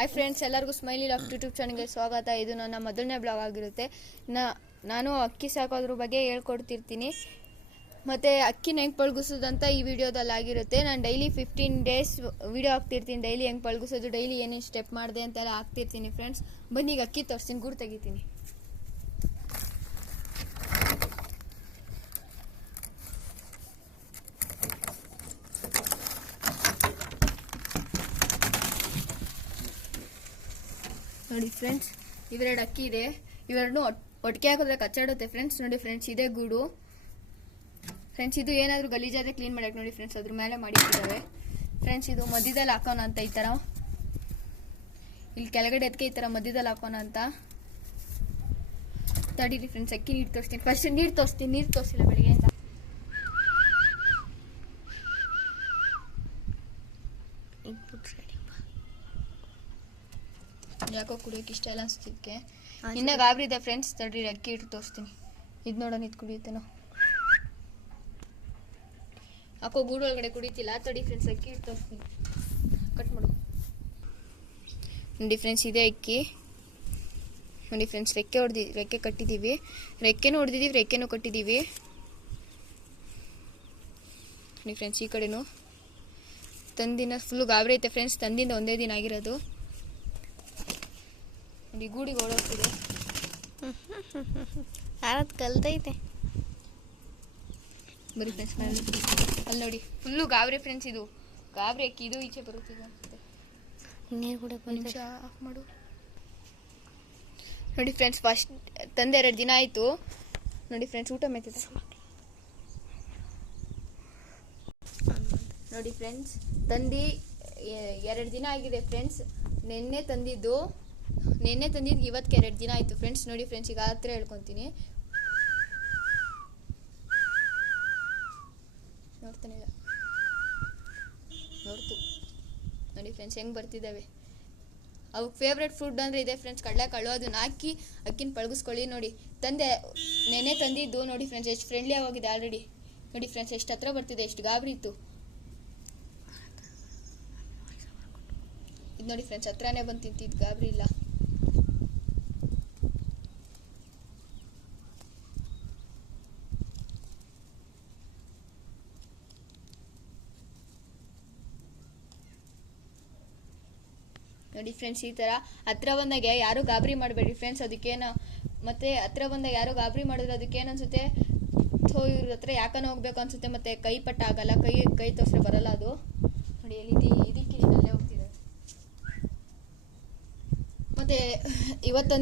Hi friends, ಎಲ್ಲರಿಗೂ smiley laugh YouTube ಚಾನಲ್ಗೆ ಸ್ವಾಗತ. ಇದು ನನ್ನ ಮೊದಲನೇ ಬ್ಲಾಗ್ ಆಗಿರುತ್ತೆ. ನಾನು ಅಕ್ಕಿ ಸಾಕೋದ್ರ ಬಗ್ಗೆ ಹೇಳ್ಕೊಡ್ತಿರ್ತೀನಿ. ಮತ್ತು ಅಕ್ಕಿನ ಹೆಂಗೆ ಪಳಗಿಸೋದಂತ ಈ ವಿಡಿಯೋದಲ್ಲಿ ಆಗಿರುತ್ತೆ. ನಾನು ಡೈಲಿ 15 ಡೇಸ್ ವಿಡಿಯೋ ಹಾಕ್ತಿರ್ತೀನಿ. ಡೈಲಿ ಹೆಂಗೆ ಪಳಗಿಸೋದು, ಡೈಲಿ ಏನೇನು ಸ್ಟೆಪ್ ಮಾಡಿದೆ ಅಂತೆಲ್ಲ ಹಾಕ್ತಿರ್ತೀನಿ ಫ್ರೆಂಡ್ಸ್. ಬನ್ನಿ ಈಗ ಅಕ್ಕಿ ತೋರಿಸ್ತೀನಿ, ಗೂಡು ತೆಗಿತೀನಿ. ನೋಡಿ ಫ್ರೆಂಡ್ಸ್, ಇವೆರಡು ಅಕ್ಕಿ ಇದೆ. ಇವೆರಡನ್ನೂ ಒಟ್ಟಿಗೆ ಹಾಕಿದ್ರೆ ಕಚ್ಚಾಡುತ್ತೆ ಫ್ರೆಂಡ್ಸ್. ನೋಡಿ ಫ್ರೆಂಡ್ಸ್, ಇದೇ ಗೂಡು ಫ್ರೆಂಡ್ಸ್. ಇದು ಏನಾದರೂ ಗಲೀಜಾದ್ರೆ ಕ್ಲೀನ್ ಮಾಡಕ್ಕೆ ನೋಡಿ ಫ್ರೆಂಡ್ಸ್, ಅದ್ರ ಮೇಲೆ ಮಾಡಿಟ್ಟಿದ್ದಾವೆ ಫ್ರೆಂಡ್ಸ್. ಇದು ಮಧ್ಯದಲ್ಲಿ ಹಾಕೋಣ ಅಂತ, ಈ ಥರ ಇಲ್ಲಿ ಕೆಳಗಡೆ ಅದಕ್ಕೆ ಈ ಥರ ಮಧ್ಯದಲ್ಲಿ ಹಾಕೋಣ ಅಂತ. ತಡೀರಿ ಫ್ರೆಂಡ್ಸ್, ಅಕ್ಕಿ ನೀರು ತೋರಿಸ್ತೀನಿ. ಫಸ್ಟ್ ನೀರು ತೋರಿಸಿಲ್ಲ ಬೆಳಿಗ್ಗೆಯಿಂದ. ಯಾಕೋ ಕುಡಿಯೋಕೆ ಇಷ್ಟ ಇಲ್ಲ ಅನ್ಸ್ತಿದ್ಕೆ. ಇನ್ನ ಗಾಬರಿ ಇದೆ ಫ್ರೆಂಡ್ಸ್. ತಡ್ರಿ ಅಕ್ಕಿ ಇಟ್ಟು ತೋರಿಸ್ತೀನಿ. ಇದು ನೋಡೋಣ, ಇದು ಕುಡಿಯುತ್ತೇನೋ. ಯಾಕೋ ಗೂಡು ಒಳಗಡೆ ಕುಡಿತಿಲ್ಲ. ತಡಿ ಫ್ರೆಂಡ್ಸ್, ಅಕ್ಕಿ ಇಟ್ಟು ತೋರಿಸ್ತೀನಿ. ಕಟ್ ಮಾಡು. ನೋಡಿ ಫ್ರೆಂಡ್ಸ್, ಇದೇ ಅಕ್ಕಿ. ನೋಡಿ ಫ್ರೆಂಡ್ಸ್, ರೆಕ್ಕೆ ಕಟ್ಟಿದ್ದೀವಿ. ರೆಕ್ಕೆನೂ ಹೊಡೆದಿದ್ದೀವಿ, ರೆಕ್ಕೆನೂ ಕಟ್ಟಿದ್ದೀವಿ. ನೋಡಿ ಫ್ರೆಂಡ್ಸ್, ಈ ಕಡೆನೂ ತಂದಿನ ಫುಲ್ಲು ಗಾಬರಿ ಐತೆ ಫ್ರೆಂಡ್ಸ್. ತಂದಿಂದ ಒಂದೇ ದಿನ ಆಗಿರೋದು. ನೋಡಿ ಗೂಡಿಗೆ ಓಡೋಗ್ತಿದೆ. ಯಾರದು ಕಲ್ತೈತೆ ಬರೀ ಫ್ರೆಂಡ್ಸ್, ಅಲ್ಲಿ ನೋಡಿ ಫುಲ್ಲು ಗಾಬರಿ ಫ್ರೆಂಡ್ಸ್. ಇದು ಗಾಬರಿ ಅಕ್ಕಿ. ಇದು ಈಚೆ ಬರುತ್ತಿದೆ ಅನ್ಸುತ್ತೆ. ನೀರು ಕೂಡ ನಿಮಿಷ ಆಫ್ ಮಾಡು. ನೋಡಿ ಫ್ರೆಂಡ್ಸ್, ಫಸ್ಟ್ ತಂದೆ 2 ದಿನ ಆಯಿತು. ನೋಡಿ ಫ್ರೆಂಡ್ಸ್, ಊಟ ಮೇಯ್ತಿದೆ. ನೋಡಿ ಫ್ರೆಂಡ್ಸ್, ತಂದು 2 ದಿನ ಆಗಿದೆ ಫ್ರೆಂಡ್ಸ್. ನೆನ್ನೆ ತಂದಿದ್ದು ಇವತ್ತಿಗೆ 2 ದಿನ ಆಯಿತು ಫ್ರೆಂಡ್ಸ್. ನೋಡಿ ಫ್ರೆಂಡ್ಸ್, ಈಗ ಹತ್ರ ಹೇಳ್ಕೊತೀನಿ. ನೋಡ್ತಾನೆ ಇಲ್ಲ, ನೋಡ್ತು. ನೋಡಿ ಫ್ರೆಂಡ್ಸ್, ಹೆಂಗೆ ಬರ್ತಿದ್ದಾವೆ. ಅವಕ್ಕೆ ಫೇವ್ರೆಟ್ ಫುಡ್ ಅಂದರೆ ಇದೆ ಫ್ರೆಂಡ್ಸ್, ಕಡಲೆಕಾಳು. ಅದನ್ನ ಹಾಕಿ ಅಕ್ಕಿನ ಪಳಗಿಸ್ಕೊಳ್ಳಿ. ನೋಡಿ ನೆನ್ನೆ ತಂದಿದ್ದು. ನೋಡಿ ಫ್ರೆಂಡ್ಸ್, ಎಷ್ಟು ಫ್ರೆಂಡ್ಲಿ ಆಗಿದೆ ಆಲ್ರೆಡಿ. ನೋಡಿ ಫ್ರೆಂಡ್ಸ್, ಎಷ್ಟು ಹತ್ರ ಬರ್ತಿದೆ, ಎಷ್ಟು ಗಾಬರಿ ಇತ್ತು. ಇದು ನೋಡಿ ಫ್ರೆಂಡ್ಸ್, ಹತ್ರನೇ ಬಂದು ತಿಂತಿದ್ದು, ಗಾಬರಿ ಇಲ್ಲ. ನೋಡಿ ಫ್ರೆಂಡ್ಸ್, ಈ ಥರ ಹತ್ರ ಬಂದಾಗ ಯಾರು ಗಾಬರಿ ಮಾಡಬೇಡಿ ಫ್ರೆಂಡ್ಸ್. ಅದಕ್ಕೇನು ಮತ್ತೆ ಹತ್ರ ಬಂದಾಗ ಯಾರು ಗಾಬರಿ ಮಾಡಿದ್ರೆ ಅದಕ್ಕೇನು ಅನ್ಸುತ್ತೆ, ಇವ್ರ ಹತ್ರ ಯಾಕನ ಹೋಗ್ಬೇಕು ಅನ್ಸುತ್ತೆ. ಮತ್ತೆ ಕೈ ಪಟ್ಟ ಆಗಲ್ಲ, ಕೈ ತೋರಿಸ್ರೆ ಬರಲ್ಲ ಅದು. ನೋಡಿ ಇದಕ್ಕೆ ನಲ್ಲೇ ಹೋಗ್ತಿದೆ. ಮತ್ತೆ ಇವತ್ತು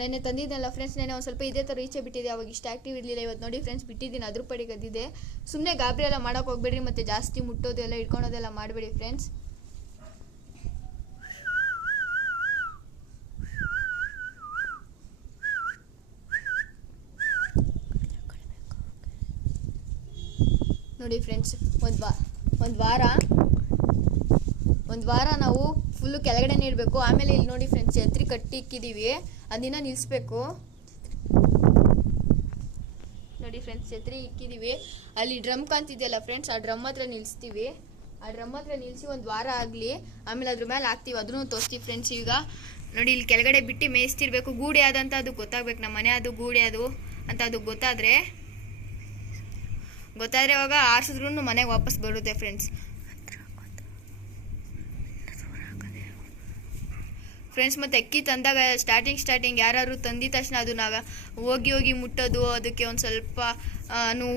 ನೆನ್ನೆ ತಂದಿದ್ದೀನಲ್ಲ ಫ್ರೆಂಡ್ಸ್. ನೆನ್ನೆ ಒಂದು ಸ್ವಲ್ಪ ಇದೇ ಥರ ಈಚೆ ಬಿಟ್ಟಿದೆ. ಅವಾಗ ಇಷ್ಟ ಆಕ್ಟಿವ್ ಇರಲಿಲ್ಲ. ಇವತ್ತು ನೋಡಿ ಫ್ರೆಂಡ್ಸ್, ಬಿಟ್ಟಿದ್ದೀನಿ. ಅದ್ರ ಪಡಿಗೆ ಅದಿದೆ. ಸುಮ್ಮನೆ ಗಾಬರಿ ಎಲ್ಲ ಮಾಡೋಕೆ ಹೋಗ್ಬೇಡ್ರಿ. ಮತ್ತೆ ಜಾಸ್ತಿ ಮುಟ್ಟೋದು ಎಲ್ಲ ಇಟ್ಕೊಳೋದೆಲ್ಲ ಮಾಡಬೇಡಿ ಫ್ರೆಂಡ್ಸ್. ನೋಡಿ ಫ್ರೆಂಡ್ಸ್, ಒಂದು ವಾರ ನಾವು ಫುಲ್ಲು ಕೆಳಗಡೆನೇ ಇರಬೇಕು. ಆಮೇಲೆ ಇಲ್ಲಿ ನೋಡಿ ಫ್ರೆಂಡ್ಸ್, ಛತ್ರಿ ಕಟ್ಟಿ ಇಕ್ಕಿದ್ದೀವಿ. ಅದನ್ನ ನಿಲ್ಲಿಸ್ಬೇಕು. ನೋಡಿ ಫ್ರೆಂಡ್ಸ್, ಛತ್ರಿ ಇಕ್ಕಿದ್ದೀವಿ. ಅಲ್ಲಿ ಡ್ರಮ್ ಕಾಣ್ತಿದೆಯಲ್ಲ ಫ್ರೆಂಡ್ಸ್, ಆ ಡ್ರಮ್ ಹತ್ರ ನಿಲ್ಲಿಸ್ತೀವಿ. ಆ ಡ್ರಮ್ ಹತ್ರ ನಿಲ್ಲಿಸಿ ಒಂದು ವಾರ ಆಗಲಿ, ಆಮೇಲೆ ಅದ್ರ ಮೇಲೆ ಹಾಕ್ತೀವಿ. ಅದನ್ನು ತೋರಿಸ್ತೀವಿ ಫ್ರೆಂಡ್ಸ್. ಈಗ ನೋಡಿ, ಇಲ್ಲಿ ಕೆಳಗಡೆ ಬಿಟ್ಟು ಮೇಯಿಸ್ತಿರ್ಬೇಕು. ಗೂಡೆ ಆದಂತ ಅದು ಗೊತ್ತಾಗ್ಬೇಕು. ನಮ್ಮ ಮನೆ ಅದು ಗೂಡೆ ಅದು ಅಂತ ಅದು ಗೊತ್ತಾದರೆ ಅವಾಗ ಆರಿಸಿದ್ರು ಮನೆಗೆ ವಾಪಸ್ ಬರುತ್ತೆ ಫ್ರೆಂಡ್ಸ್. ಮತ್ತೆ ಅಕ್ಕಿ ತಂದಾಗ ಸ್ಟಾರ್ಟಿಂಗ್ ಯಾರು ತಂದಿದ ತಕ್ಷಣ ಅದು ನಾವು ಹೋಗಿ ಮುಟ್ಟೋದು, ಅದಕ್ಕೆ ಒಂದು ಸ್ವಲ್ಪ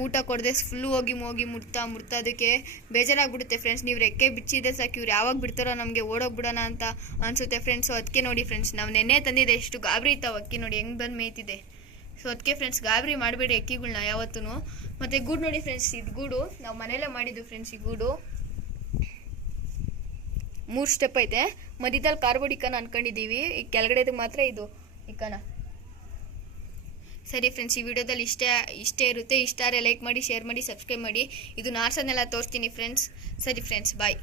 ಊಟ ಕೊಡದೆ ಫುಲ್ಲು ಹೋಗಿ ಮುಟ್ತಾ ಅದಕ್ಕೆ ಬೇಜಾರಾಗ್ಬಿಡುತ್ತೆ ಫ್ರೆಂಡ್ಸ್. ನೀವು ರೆಕ್ಕೆ ಬಿಚ್ಚಿದ್ರೆ ಸಾಕು, ಇವ್ರು ಯಾವಾಗ ಬಿಡ್ತಾರೋ ನಮಗೆ ಓಡೋಗ್ಬಿಡೋಣ ಅಂತ ಅನಿಸುತ್ತೆ ಫ್ರೆಂಡ್ಸ್. ಸೊ ಅದಕ್ಕೆ ನೋಡಿ ಫ್ರೆಂಡ್ಸ್, ನಾವು ನೆನ್ನೆ ತಂದಿದ್ದೆ. ಎಷ್ಟು ಗಾಬರಿ ಇತ್ತಾವ ಅಕ್ಕಿ. ನೋಡಿ ಹೆಂಗೆ ಬಂದು ಮೇಯ್ತಿದೆ. ಸೊ ಅದಕ್ಕೆ ಫ್ರೆಂಡ್ಸ್, ಗಾಬರಿ ಮಾಡಬೇಡಿ ಅಕ್ಕಿಗಳ್ನ ಯಾವತ್ತೂ. ಮತ್ತು ಗೂಡು ನೋಡಿ ಫ್ರೆಂಡ್ಸ್, ಇದು ಗೂಡು ನಾವು ಮನೆಯಲ್ಲೇ ಮಾಡಿದ್ದು ಫ್ರೆಂಡ್ಸ್. ಈ ಗೂಡು 3 ಸ್ಟೆಪ್ ಐತೆ. ಮಧ್ಯದಲ್ಲಿ ಕಾರ್ಬೋರ್ಡ್ ಇಕ್ಕನ ಅನ್ಕೊಂಡಿದ್ದೀವಿ. ಈ ಕೆಳಗಡೆದು ಮಾತ್ರ ಇದು ಇಕ್ಕನ. ಸರಿ ಫ್ರೆಂಡ್ಸ್, ಈ ವಿಡಿಯೋದಲ್ಲಿ ಇಷ್ಟೇ ಇರುತ್ತೆ. ಇಷ್ಟ ಆದರೆ ಲೈಕ್ ಮಾಡಿ, ಶೇರ್ ಮಾಡಿ, ಸಬ್ಸ್ಕ್ರೈಬ್ ಮಾಡಿ. ಇದು ನಾರ್ಸನ್ನೆಲ್ಲ ತೋರಿಸ್ತೀನಿ ಫ್ರೆಂಡ್ಸ್. ಸರಿ ಫ್ರೆಂಡ್ಸ್, ಬಾಯ್.